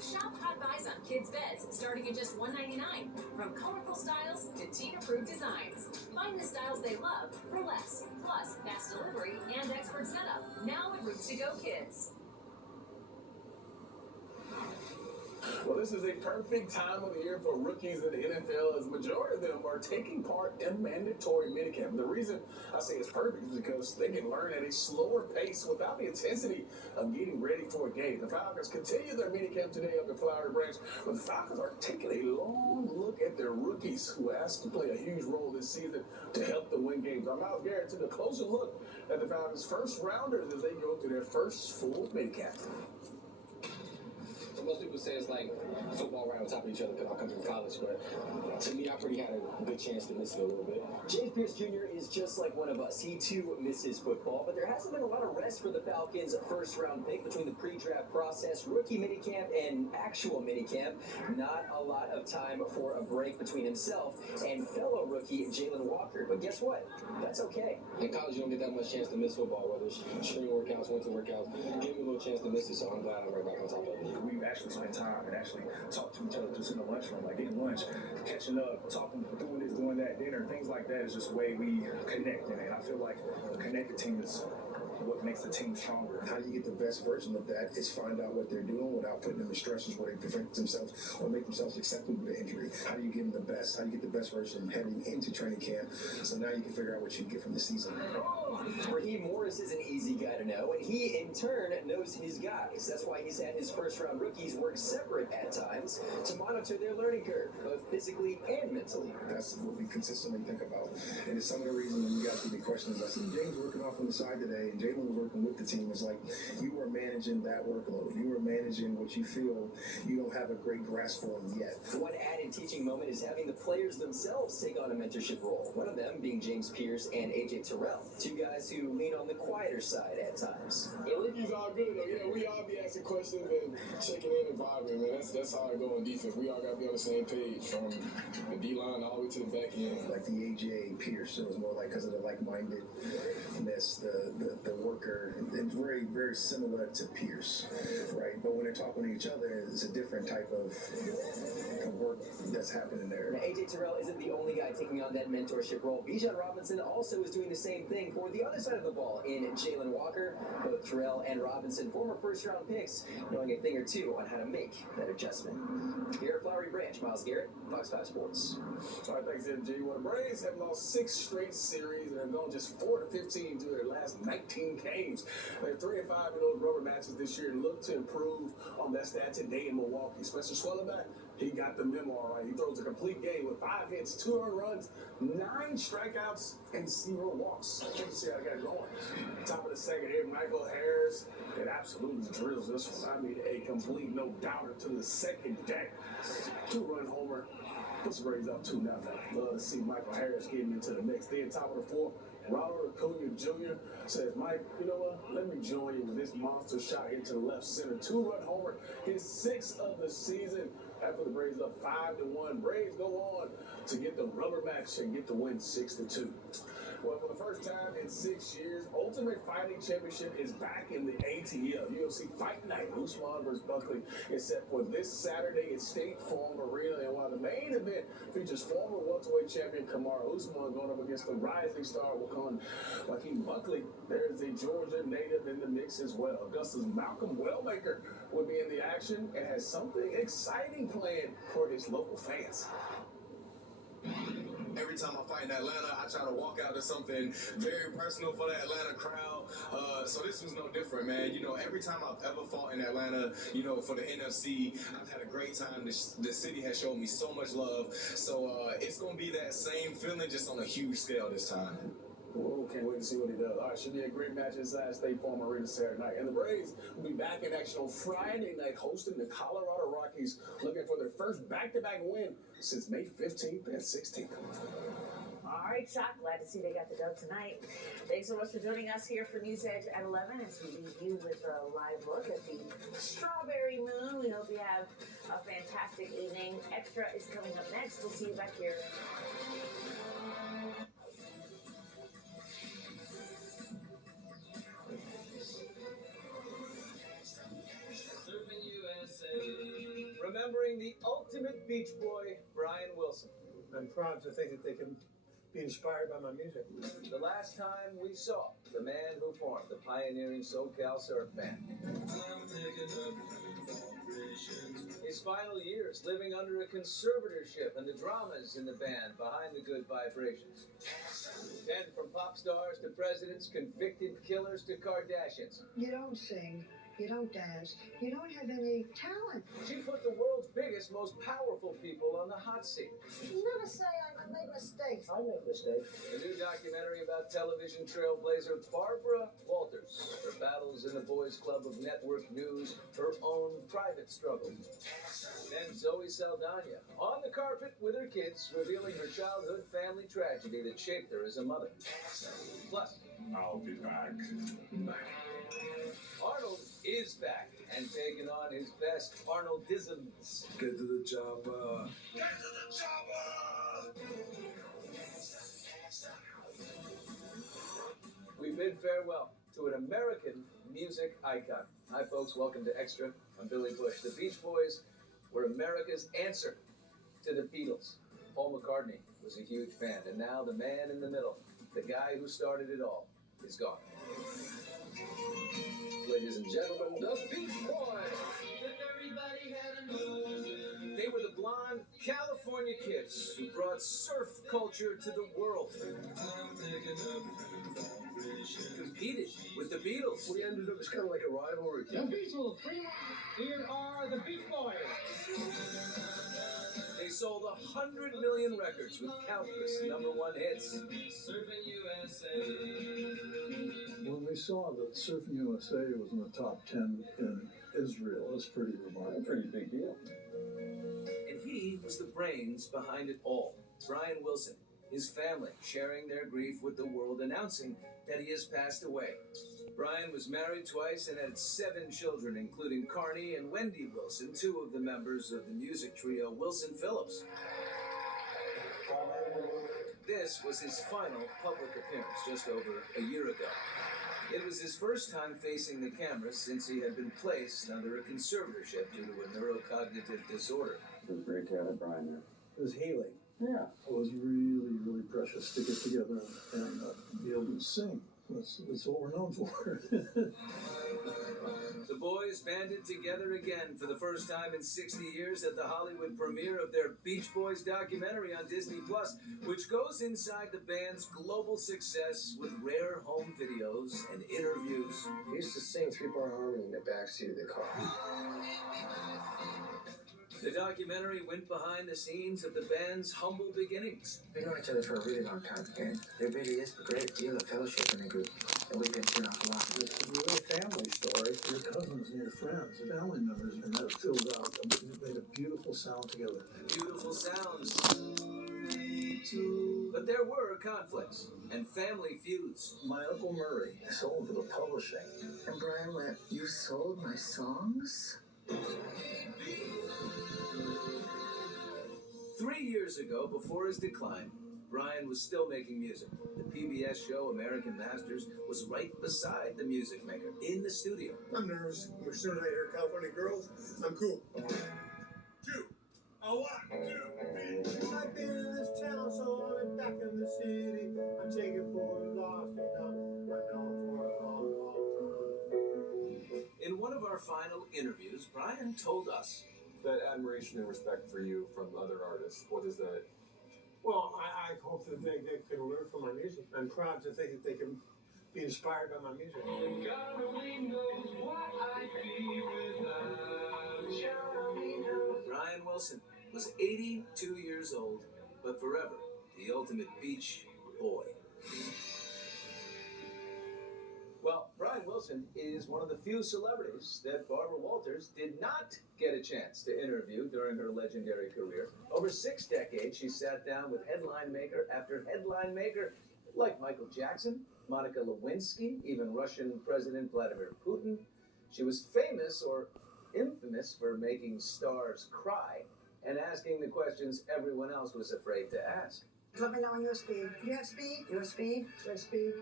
Shop Hot Buys on kids' beds starting at just $1.99. From colorful styles to teen-approved designs. Find the styles they love for less. Plus, fast delivery and expert setup. Now at Roots To Go Kids. Well, this is a perfect time of the year for rookies in the NFL, as the majority of them are taking part in mandatory minicamp. The reason I say it's perfect is because they can learn at a slower pace without the intensity of getting ready for a game. The Falcons continue their minicamp today up in Flowery Branch, but the Falcons are taking a long look at their rookies who are asked to play a huge role this season to help them win games. Our Myles Garrett took a closer look at the Falcons' first rounders as they go through their first full minicamp. So most people say it's like football right on top of each other because I come from college, but to me, I pretty had a good chance to miss it a little bit. James Pierce Jr. is just like one of us. He too misses football, but there hasn't been a lot of rest for the Falcons' first-round pick between the pre-draft process, rookie minicamp, and actual minicamp. Not a lot of time for a break between himself and fellow rookie Jalen Walker. But guess what? That's okay. In college, you don't get that much chance to miss football, whether it's spring workouts, winter workouts. Give me a little chance to miss it, so I'm glad I'm right back on top of it. We actually spend time and actually talk to each other just in the lunchroom, like getting lunch, catching up, talking, doing this, doing that, dinner, things like that is just the way we connect. And I feel like a connected team is what makes the team stronger. How do you get the best version of that is find out what they're doing without putting them in stresses where they prevent themselves or make themselves acceptable to injury. How do you give them the best? How do you get the best version heading into training camp? So now you can figure out what you can get from the season. Raheem Morris is an easy guy to know, and he, in turn, knows his guys. That's why he's had his first-round rookies work separate at times to monitor their learning curve, both physically and mentally. That's what we consistently think about. And it's some of the reasons when you guys give me questions, I said, James working off on the side today, and Jalen was working with the team. It's like you were managing that workload. You were managing what you feel you don't have a great grasp on yet. One added teaching moment is having the players themselves take on a mentorship role. One of them being James Pierce and AJ Terrell, two guys who lean on the quieter side at times. The rookies all good though. You know, we all be asking questions and checking in and vibing, man. That's how I go on defense. We all got to be on the same page from the D-line all the way to the back end. Like the AJ Pierce, it was more like because of the like-mindedness, the worker. It's very, very similar to Pierce, right? But when they're talking to each other, it's a different type of work that's happening there. Now, AJ Terrell isn't the only guy taking on that mentorship role. Bijan Robinson also is doing the same thing for the other side of the ball in Jalen Walker. Both Terrell and Robinson, former first-round picks, knowing a thing or two on how to make that adjustment. Here at Flowery Branch, Myles Garrett, Fox 5 Sports. All right, thanks, MG. Well, the Braves have lost 6 straight series and have gone just 4-15 through their last 19 games. They're 3-5 in those rubber matches this year and look to improve on that stat today in Milwaukee. Spencer Swellenback, he got the memo all right. He throws a complete game with 5 hits, 2 earned runs, 9 strikeouts, and 0 walks. I think see how I got it going. Top of the second here, Michael Harris. It absolutely drills this one. I mean, a complete no-doubter to the second deck. 2-run homer. Puts the Braves up 2-0. Love to see Michael Harris getting into the mix. Then top of the 4th, Ronald Acuna Jr. says, Mike, you know what? Let me join you with this monster shot into the left center. 2-run homer, his 6th of the season. After the Braves up 5-1, Braves go on to get the rubber match and get the win 6-2. Well, for the first time in 6 years, Ultimate Fighting Championship is back in the ATL. UFC Fight Night, Usman vs. Buckley, is set for this Saturday at State Farm Arena. And while the main event features former welterweight champion Kamaru Usman going up against the rising star Joaquin Buckley, there's a Georgia native in the mix as well. Augusta's Malcolm Wellmaker will be in the action and has something exciting planned for his local fans. Every time I fight in Atlanta, I try to walk out to something very personal for the Atlanta crowd. So this was no different, man. You know, every time I've ever fought in Atlanta, you know, for the NFC, I've had a great time. The city has shown me so much love. So it's going to be that same feeling, just on a huge scale this time. Whoa, can't wait to see what he does. All right, should be a great match inside State Farm Arena Saturday night. And the Braves will be back in action on Friday night hosting the Colorado Rockies, looking for their first back-to-back win since May 15th and 16th. All right, Chuck, glad to see they got the dub tonight. Thanks so much for joining us here for News Edge at 11 as we leave you with a live look at the Strawberry Moon. We hope you have a fantastic evening. Extra is coming up next. We'll see you back here. Surfing USA. remembering the ultimate Beach Boy, Brian Wilson. I'm proud to think that they can be inspired by my music. The last time we saw the man who formed the pioneering SoCal surf band. His final years living under a conservatorship and the dramas in the band behind the good vibrations. Then from pop stars to presidents, convicted killers to Kardashians. You don't sing, you don't dance, you don't have any talent. She put the world's biggest, most powerful people on the hot seat. You never say I made mistakes. I make mistakes. A new documentary about television trailblazer Barbara Walters. Her battles in the boys' club of network news, her own private struggle. Then Zoe Saldana on the carpet with her kids, revealing her childhood family tragedy that shaped her as a mother. Plus, I'll be back. Arnold is back and taking on his best Arnoldisms. Get to the chopper. Get to the chopper! We bid farewell to an American music icon. Hi, folks. Welcome to Extra. I'm Billy Bush. The Beach Boys were America's answer to the Beatles. Paul McCartney was a huge fan, and now the man in the middle, the guy who started it all, is gone. Ladies and gentlemen, the Beach Boys. They were the blonde California kids who brought surf culture to the world. Competed with the Beatles. We ended up as kind of like a rivalry. The Beatles, here are the Beach Boys. They sold 100 million records with countless #1 hits. Surfing USA. When we saw that Surfing USA was in the top 10 in Israel, it was pretty remarkable. Pretty big deal. And he was the brains behind it all. Brian Wilson, his family sharing their grief with the world, announcing that he has passed away. Brian was married twice and had 7 children, including Carney and Wendy Wilson, 2 of the members of the music trio Wilson Phillips. This was his final public appearance just over a year ago. It was his first time facing the camera since he had been placed under a conservatorship due to a neurocognitive disorder. It was great to have Brian there. It was healing. Yeah. It was really, really precious to get together and be able to sing. That's what we're known for. The boys banded together again for the first time in 60 years at the Hollywood premiere of their Beach Boys documentary on Disney Plus, which goes inside the band's global success with rare home videos and interviews. We used to sing 3-bar harmony in the backseat of the car. The documentary went behind the scenes of the band's humble beginnings. We know each other for a really long time, and there really is a great deal of fellowship in the group, and we've been through an awful lot. It's a real family story. Your cousins and your friends, family members, and that filled out. It made a beautiful sound together. Beautiful sounds. But there were conflicts and family feuds. My Uncle Murray sold to the publishing. And Brian went, "You sold my songs?" 3 years ago, before his decline, Brian was still making music. The PBS show American Masters was right beside the music maker in the studio. I'm nervous. As soon as I hear California Girls, I'm cool. 2, a 1, 2, 3. I've been in this town, so I'm back in the city. I'm taking for a loss, and I'm known for a long, long time. In one of our final interviews, Brian told us That admiration and respect for you from other artists, what is that? Well, I hope that they can learn from my music. I'm proud to think that they can be inspired by my music. God only knows what I'd be without you. Brian Wilson was 82 years old, but forever the ultimate beach boy. Well, Brian Wilson is one of the few celebrities that Barbara Walters did not get a chance to interview during her legendary career. Over 6 decades, she sat down with headline maker after headline maker, like Michael Jackson, Monica Lewinsky, even Russian President Vladimir Putin. She was famous or infamous for making stars cry and asking the questions everyone else was afraid to ask. Let me know when you're speed. Do you have speed? You have speed? Do you have speed?